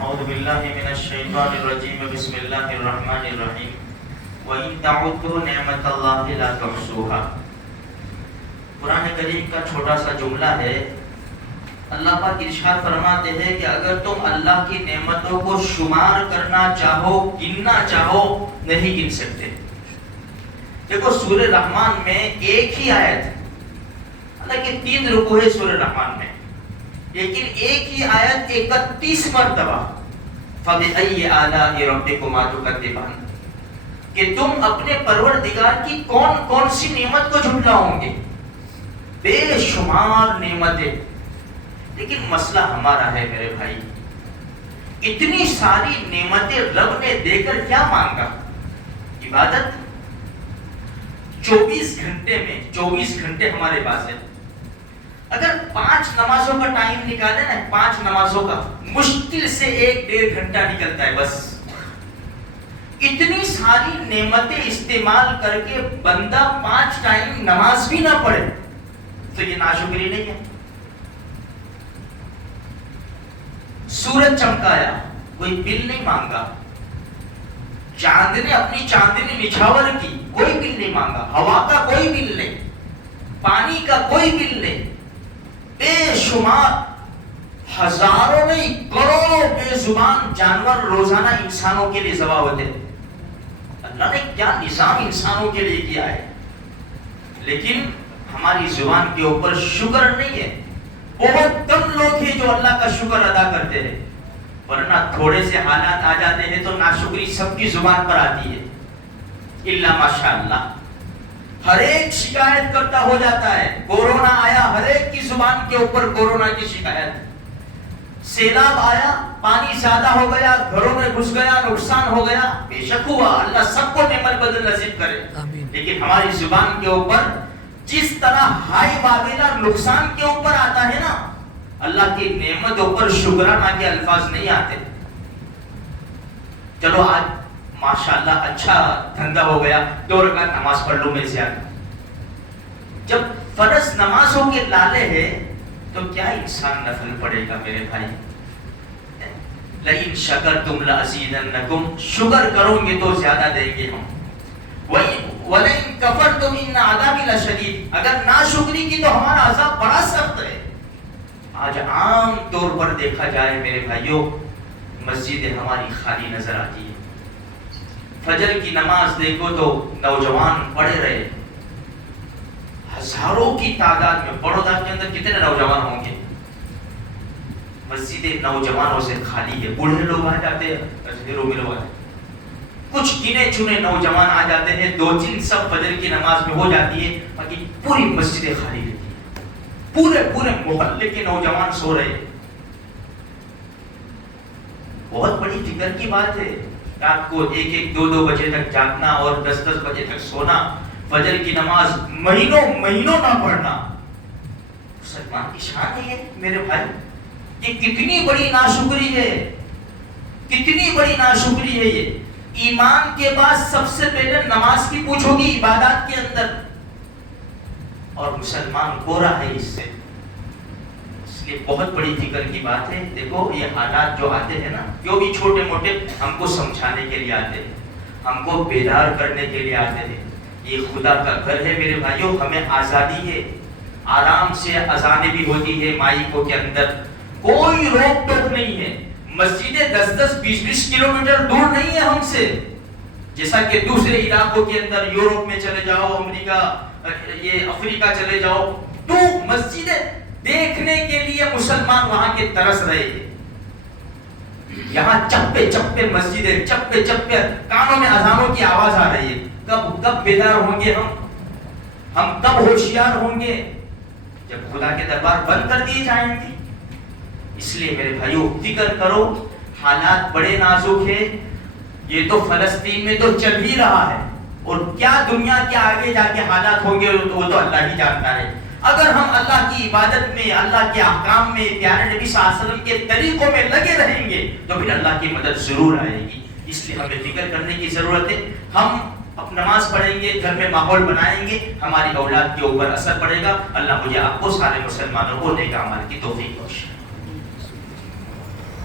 اعوذ باللہ من الشیطان الرجیم بسم اللہ الرحمن الرحیم وَإِن تَعُدُّوا نِعْمَتَ اللَّهِ لَا تُحْصُوهَا۔ قرآن کریم کا چھوٹا سا جملہ ہے۔ اللہ پاک ارشاد فرماتے ہیں کہ اگر تم اللہ کی نعمتوں کو شمار کرنا چاہو، گننا چاہو، نہیں گن سکتے۔ دیکھو سورہ رحمان میں ایک ہی آیت، حالانکہ 3 رکوع ہے سورہ رحمان میں، لیکن ایک ہی آیت 31 مرتبہ فَبِأَيِّ آلَاءِ رَبِّكُمَا تُكَذِّبَانِ، کہ تم اپنے پروردگار کی کون کون سی نعمت کو جھٹلاؤ گے، بے شمار نعمتیں۔ لیکن مسئلہ ہمارا ہے میرے بھائی، اتنی ساری نعمتیں رب نے دے کر کیا مانگا؟ عبادت۔ 24 گھنٹے میں 24 گھنٹے ہمارے پاس ہے، اگر 5 نمازوں کا ٹائم نکالے نا، 5 نمازوں کا مشکل سے 1-1.5 گھنٹہ نکلتا ہے بس۔ اتنی ساری نعمتیں استعمال کر کے بندہ 5 ٹائم نماز بھی نہ پڑھے تو یہ ناشکری نہیں ہے؟ سورج چمکایا، کوئی بل نہیں مانگا، چاند نے اپنی چاندنی نچھاور کی، کوئی بل نہیں مانگا، ہوا کا کوئی بل نہیں، پانی کا کوئی بل نہیں، بے شمار ہزاروں نہیں کروڑوں بے زبان جانور روزانہ انسانوں کے لیے ذبح ہوتے ہیں۔ اللہ نے کیا نظام انسانوں کے لیے کیا ہے، لیکن ہماری زبان کے اوپر شکر نہیں ہے۔ بہت کم لوگ ہیں جو اللہ کا شکر ادا کرتے ہیں، ورنہ تھوڑے سے حالات آ جاتے ہیں تو ناشکری سب کی زبان پر آتی ہے، الا ماشاءاللہ۔ ہر ایک شکایت کرتا ہو جاتا ہے، کورونا آیا ہر ایک کی زبان کے اوپر کورونا کی شکایت، سیلاب آیا پانی زیادہ ہو گیا، گھروں میں گھس گیا، نقصان ہو گیا، بے شک ہوا، اللہ سب کو نعمت بدل نصیب کرے، لیکن ہماری زبان کے اوپر جس طرح ہائی واویلا نقصان کے اوپر آتا ہے نا، اللہ کی نعمتوں پر شکرانہ کے الفاظ نہیں آتے۔ چلو آج ماشاءاللہ اچھا دھندا ہو گیا، 2 رکعت نماز پڑھ لوں میں زیادہ۔ جب فرض نمازوں کے لالے ہیں تو کیا انسان نفل پڑے گا میرے بھائی؟ لئن شکرتم لازیدنکم، شکر کرو گے تو زیادہ دیں گے ہم۔ وَلَئِن كَفَرْتُمْ إِنَّ عَذَابِي لَشَدِيدٌ، اگر ناشکری کی تو ہمارا عذاب بڑا سخت ہے۔ آج عام طور پر دیکھا جائے میرے بھائیوں، مسجدیں ہماری خالی نظر آتی ہے۔ فجر کی نماز دیکھو تو نوجوان پڑھے رہے، ہزاروں کی تعداد میں۔ بڑودہ کے اندر کتنے نوجوان ہوں گے؟ مسجدیں نوجوانوں سے خالی ہے، بوڑھے لوگ آ جاتے ہیں، اجمیروں میں لوگ آ جاتے ہیں، کچھ گنے چنے نوجوان آ جاتے ہیں، 2-3 سب فجر کی نماز میں ہو جاتی ہے، باقی پوری مسجدیں خالی رہتی ہیں، پورے محلے کے نوجوان سو رہے ہیں۔ بہت بڑی فکر کی بات ہے، رات کو 1-1 2-2 بجے تک جاگنا اور 10-10 بجے تک سونا، فجر کی نماز مہینوں نہ پڑھنا۔ مسلمان کی شان ہے یہ میرے بھائی، یہ کتنی بڑی ناشکری ہے، کتنی بڑی ناشکری ہے یہ۔ ایمان کے بعد سب سے پہلے نماز کی پوچھو گی عبادات کے اندر، اور مسلمان گورا ہے اس سے۔ اس لیے بہت بڑی فکر کی بات ہے۔ دیکھو یہ حالات جو آتے ہیں نا، جو بھی چھوٹے موٹے، ہم کو سمجھانے کے لیے آتے ہیں، ہم کو بیدار کرنے کے لیے آتے ہیں۔ یہ خدا کا گھر ہے میرے بھائیوں، ہمیں آزادی ہے، آرام سے اذانیں بھی ہوتی ہے مائکوں کے اندر، کوئی روک ٹوک نہیں ہے۔ مسجدیں 10-10 20-20 کلومیٹر دور نہیں ہے ہم سے، جیسا کہ دوسرے علاقوں کے اندر، یورپ میں چلے جاؤ، امریکہ، یہ افریقہ چلے جاؤ، تو مسجدیں دیکھنے کے لیے مسلمان وہاں کے ترس رہے ہیں۔ یہاں چپے چپے مسجدیں، چپے چپے کانوں میں اذانوں کی آواز آ رہی ہے۔ کب بیدار ہوں گے ہم کب ہوشیار ہوں گے؟ جب خدا کے دربار بند کر دیے جائیں گے۔ اس لیے میرے بھائیوں فکر کرو، حالات بڑے نازک ہیں۔ یہ تو فلسطین میں تو چل ہی رہا ہے، اور کیا دنیا کے آگے جا کے حالات ہوں گے وہ تو اللہ ہی جانتا ہے۔ اگر ہم اللہ کی عبادت میں، اللہ کے احکام میں، پیارے نبی صلی اللہ علیہ وسلم کے طریقوں میں لگے رہیں گے تو پھر اللہ کی مدد ضرور آئے گی۔ اس لیے ہمیں فکر کرنے کی ضرورت ہے۔ ہم اب نماز پڑھیں گے، گھر میں ماحول بنائیں گے، ہماری اولاد کے اوپر اثر پڑے گا۔ اللہ مجھے آپ کو سارے مسلمانوں کو نیک اعمال کی توفیق بخشے۔